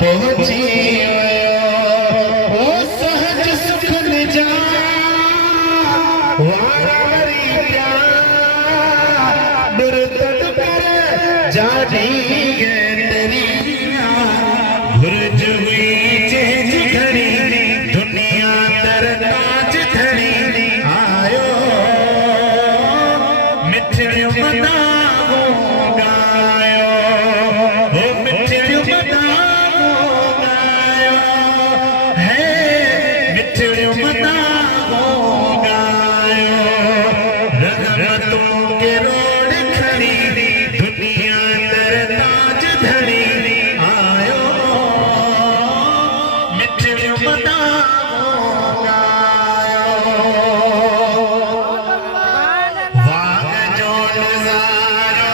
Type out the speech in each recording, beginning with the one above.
पहुंची वो सहज सुख न जा वारी प्यार दुर्दत पर जानी तेरी बुर्ज हुई चेज घड़ी दुनिया तर ताज धड़ी आयो मिठड़ियों मदाओ गायो ओ मिठड़ियों मदाओ गायो है मिठड़ियों मदाओ गायो रहमतों के रोड खड़ी दुनिया तर ताज धड़ी आयो मिठड़ियों मदाओ गायो वाग जो नज़ारो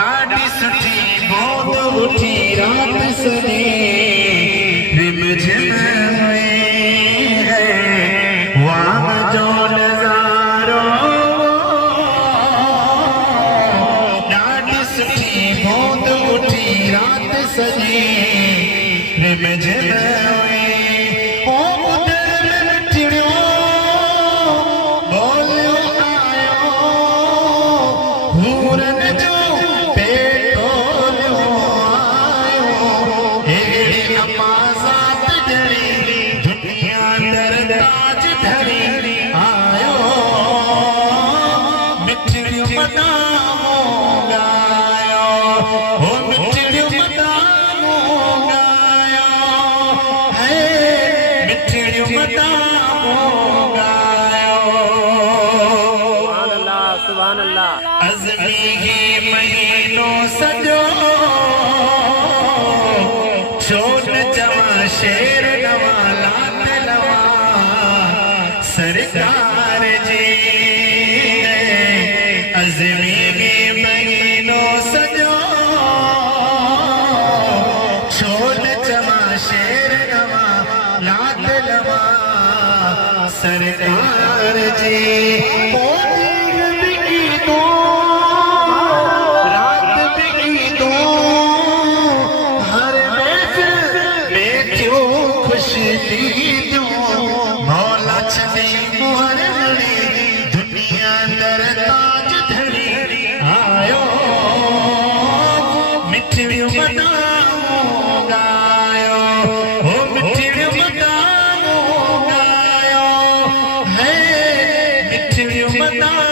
ॾाढी सुठी बूंद उठी रात सने रिमझिम हुई है वाग जो नज़ारो ॾाढी सुठी बूंद उठी रात सने रिमझिम हुई ओ उधर मिठड़ियों बोलियो आयो हूरन जो पेटोलियो आयो एड़ी नमाज़ात जड़ी दुनिया दर ताज धड़ी आयो मिठड़ियों मदाओ गायो ओ मिठड़ियों मदाओ गायो है मिठड़ियों मदाओ गायो सुभान अल्लाह अज़मी ही महीनों सजो शोन जवा शेर नवा लात लवा सरकार जी अज़मी ही महीनों सजो शोन जवा शेर नवा लात लवा सरकार जी रात बिकी दो हर महफिल में क्यों खुशी दी दो मौला छदी मोहर घड़ी दुनिया दर ताज धड़ी आयो मिठड़ियों मदाओ गायो ओ मिठड़ियों मदाओ गायो है मिठड़ियों मदाओ